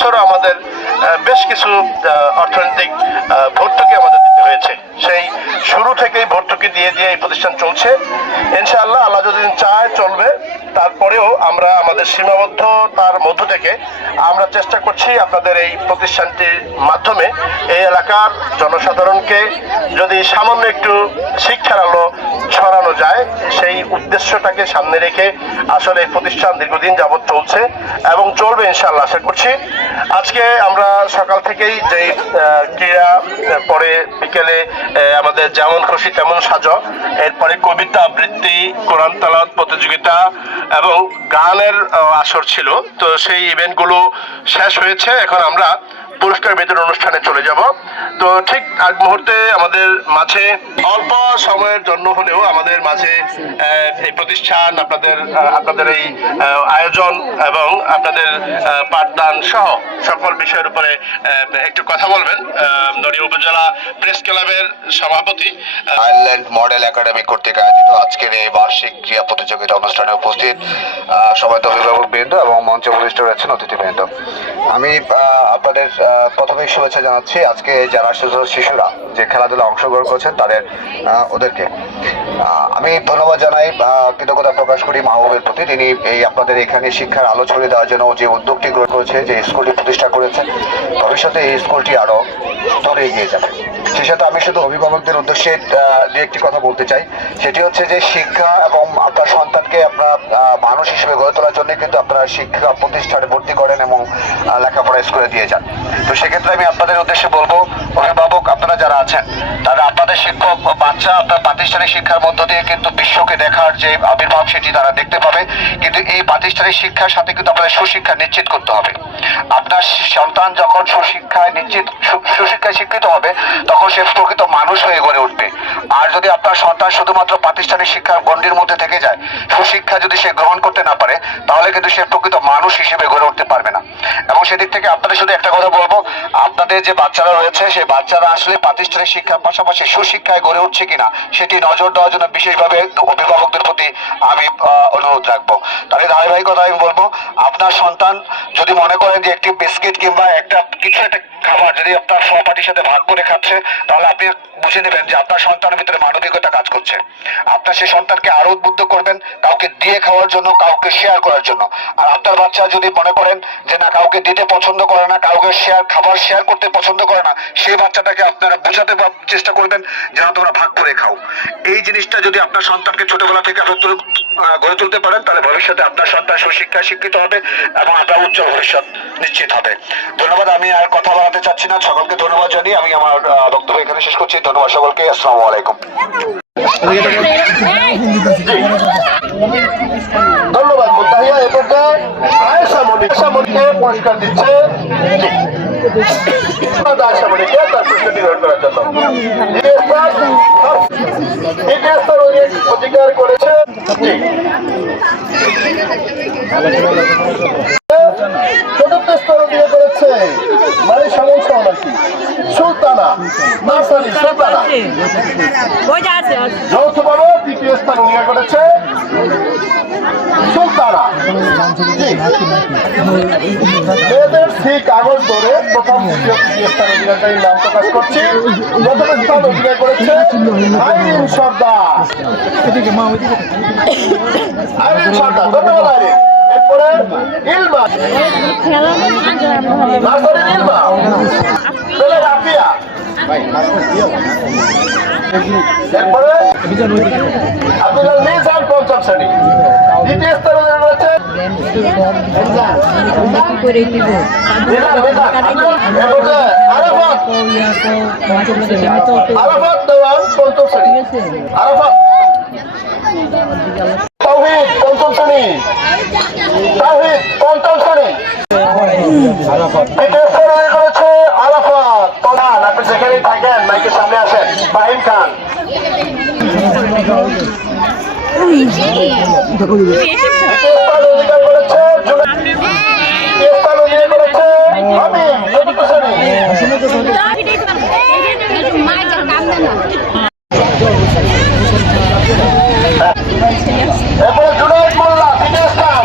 বছরও আমাদের বেশ কিছু অর্থনৈতিক ভর্তুকি আমাদের দিতে হয়েছে। সেই শুরু থেকেই ভর্তুকি দিয়ে দিয়ে এই প্রতিষ্ঠান চলছে। ইনশাআল্লাহ আল্লাহ যদি চায় চলবে। তারপরেও আমরা আমাদের সীমাবদ্ধতার মধ্য থেকে আমরা চেষ্টা করছি আপনাদের এই প্রতিষ্ঠানটির মাধ্যমে এই এলাকার জনসাধারণকে যদি সামান্য একটু শিক্ষার আলো ছড়ানো যায়, সেই উদ্দেশ্যটাকে সামনে রেখে আসলে এই প্রতিষ্ঠান দীর্ঘদিন যাবৎ চলছে এবং চলবে ইনশাআল্লাহ আশা করছি। আজকে আমরা সকাল থেকেই যে ক্রীড়া, পরে বিকেলে আমাদের যেমন খুশি তেমন সাজো, এরপরে কবিতা আবৃত্তি, কোরআন তেলাওয়াত প্রতিযোগিতা এবং গানের আসর ছিল। তো সেই ইভেন্টগুলো শেষ হয়েছে। এখন আমরা পুরস্কার বিতরণ অনুষ্ঠানে চলে যাব। তো ঠিক আগ মুহূর্তে আমাদের মাঝে অল্প সময়ের জন্য হলেও আমাদের মাঝে এই প্রতিষ্ঠান, আপনাদের এই আয়োজন এবং আপনাদের পাঠদান সহ সকল বিষয়ের উপরে একটু কথা বলবেন নড়িয়া উপজেলা প্রেস ক্লাবের সভাপতি। আয়ারল্যান্ড মডেল একাডেমি কর্তৃক আয়োজিত আজকের এই বার্ষিক ক্রীড়া প্রতিযোগিতা অনুষ্ঠানে উপস্থিত সবাই অভিভাবক বৃন্দ এবং মঞ্চ উপবিষ্ট রয়েছেন অতিথিবৃন্দ। আমি আপনাদের প্রথমেই শুভেচ্ছা জানাচ্ছি। আজকে যারা শিশুরা যে খেলাধুলা অংশগ্রহণ করেছেন ওদেরকে আমি ধন্যবাদ জানাই, কৃতজ্ঞতা প্রকাশ করি মাহবুবের প্রতি। তিনি এই আপনাদের এখানে শিক্ষার আলো ছড়িয়ে দেওয়ার জন্য যে উদ্যোগটি গ্রহণ করেছে, যে স্কুলটি প্রতিষ্ঠা করেছে, ভবিষ্যতে এই স্কুলটি আরো দূরে এগিয়ে যাবে। সেই সাথে আমি শুধু অভিভাবকদের উদ্দেশ্যে দু একটি কথা বলতে চাই। সেটি হচ্ছে যে শিক্ষা এবং আপনার সন্তানকে আপনার মানুষ হিসেবে গড়ে তোলার জন্য কিন্তু আপনারা শিক্ষা প্রতিষ্ঠানে ভর্তি করেন এবং লেখাপড়া স্কুলে দিয়ে যান। তো সেক্ষেত্রে আমি আপনাদের উদ্দেশ্যে বলবো, অভিভাবক আপনারা যারা আছেন তারা আপনাদের শিক্ষক বাচ্চা আপনার প্রাতিষ্ঠানিক শিক্ষার মধ্য দিয়ে কিন্তু বিশ্বকে দেখার যে আবির্ভাব সেটি তারা দেখতে পাবে। কিন্তু এই প্রাতিষ্ঠানিক শিক্ষার সাথে কিন্তু আপনাদের সুশিক্ষা নিশ্চিত করতে হবে। আপনার সন্তান যখন সুশিক্ষায় শিক্ষিত হবে তখন সে প্রকৃত মানুষ হয়ে গড়ে উঠবে। আর যদি আপনার সন্তান শুধুমাত্র প্রাতিষ্ঠানিক শিক্ষার গণ্ডির মধ্যে থেকে যায়, সুশিক্ষা যদি সে গ্রহণ করতে না পারে, তাহলে কিন্তু সে প্রকৃত মানুষ হিসেবে গড়ে উঠতে পারবে না। এবং সেদিক থেকে আপনাদের শুধু একটা কথা বলবো, আপনাদের যে বাচ্চারা রয়েছে সেই বাচ্চারা আসলে প্রাতিষ্ঠানিক শিক্ষার পাশাপাশি সুশিক্ষায় গড়ে উঠছে কিনা সেটি নজর দেওয়ার জন্য বিশেষভাবে অভিভাবকদের প্রতি আমি অনুরোধ রাখবো। তার ধারাবাহিকতা আমি বলবো, আপনার সন্তান যদি মনে করেন যে একটি বিস্কিট কিংবা একটা খাবার যদি আপনার সহপাঠীর সাথে ভাগ করে খাচ্ছে, তাহলে আপনি বুঝে নেবেন যে আপনার সন্তানের ভিতরে মানবিকতা কাজ করছে। আপনার সেই সন্তানকে আরো উদ্বুদ্ধ করবেন কাউকে দিয়ে খাওয়ার জন্য, কাউকে শেয়ার করার জন্য। আর আপনার বাচ্চা যদি মনে করেন যে না, কাউকে দিতে পছন্দ করে না, কাউকে খাবার শেয়ার করতে পছন্দ করে না, সেই বাচ্চাটাকে আপনারা বোঝাতে চেষ্টা করবেন যেন তোমরা ভাগ করে খাও। এই জিনিসটা যদি আপনার সন্তানকে ছোটবেলা থেকে গড়ে তুলতে পারেন, তাহলে ভবিষ্যতে আপনার সন্তান সুশিক্ষায় শিক্ষিত হবে এবং আপনার উজ্জ্বল ভবিষ্যৎ নিশ্চিত হবে। ধন্যবাদ। আমি আর কথা বাড়াতে চাচ্ছি না। সকলকে ধন্যবাদ জানিয়ে আমি আমার বক্তব্য এখানে শেষ করছি। ধন্যবাদ সকলকে। আসসালামু আলাইকুম। ধন্যবাদ মুতাহিয়া। এ পর্যায়ে আয়েশা মনিকে পুরস্কার দিচ্ছে আয়েশা মনিকে তার পুরস্কারটি গ্রহণ করার জন্য। অধিকার করেছে চতুর্থ স্তর অধিকার করেছে মানে সমস্যা নাকি সুলতানা নার্সারি সুলতানা যৌথভাবে তৃতীয় স্থান অধিকার করেছে সুলতানা। মেয়েদের ঠিক কাগজ ধরে প্রথম দ্বিতীয় তৃতীয় স্থান অধিকারীর নাম প্রকাশ করছি। প্রথম স্থান অধিকার করেছে আইরিন সর্দার। আইরিন সর্দার, ধন্যবাদ আইরিন। এরপরে ইলমা, নার্সারি ইলমা, ছেলে রাফিয়া। এরপরে আব্দুল মিজান পঞ্চম শ্রেণী। দ্বিতীয় স্থান অধিকার করেছে আরাফাত দেওয়ান পঞ্চম শ্রেণী। আরাফাত। তাওহীদ পঞ্চম শ্রেণী। তাওহীদ পঞ্চম শ্রেণী। দ্বিতীয় স্থান অধিকার করেছে আরাফাত। প্রধান, আপনি যেখানেই থাকেন মাইকের সামনে আসেন। ফাহিম খান। অধিকার করেছে হাবিব চতুর্থ শ্রেণী। এরপরে জুনায়েদ মোল্লা তৃতীয় স্থান।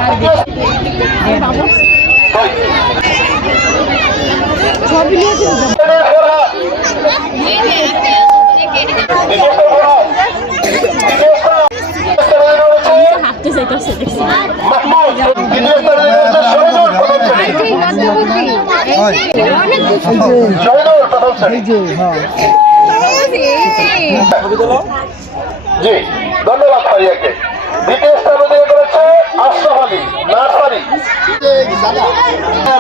জি ধন্যবাদ ফারিয়াকে। দ্বিতীয় স্থান অধিকার করেছে আশরাফ আলী নার্সারি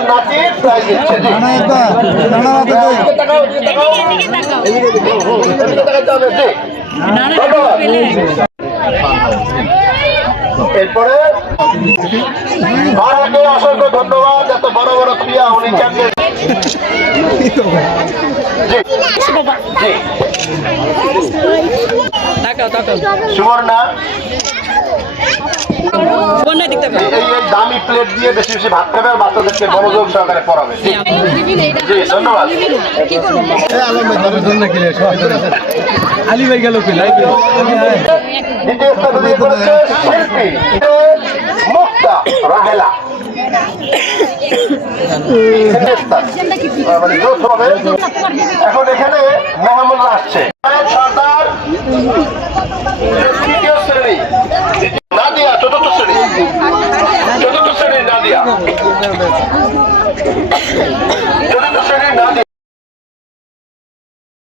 নাতির প্রাইজ দিচ্ছে। জি এরপরে ভারতকে অসংখ্য ধন্যবাদ, এত বড় বড় ক্রিয়া উনি চ্যাম্পিয়ন। জি জি সুবর্ণা এই দামি প্লেট দিয়ে বেশি বেশি ভাত খাবে আর বাচ্চাদেরকে মনোযোগ সহকারে পড়াবে। জি ধন্যবাদ। আলী ভাই গেল দ্বিতীয় স্থান অধিকার করেছে শিল্পী মুক্তা রাহেলা। মানে যৌথভাবে এখন এখানে মেহমানরা আসছে। সর্দার তৃতীয় শ্রেণী, নাদিয়া চতুর্থ শ্রেণী।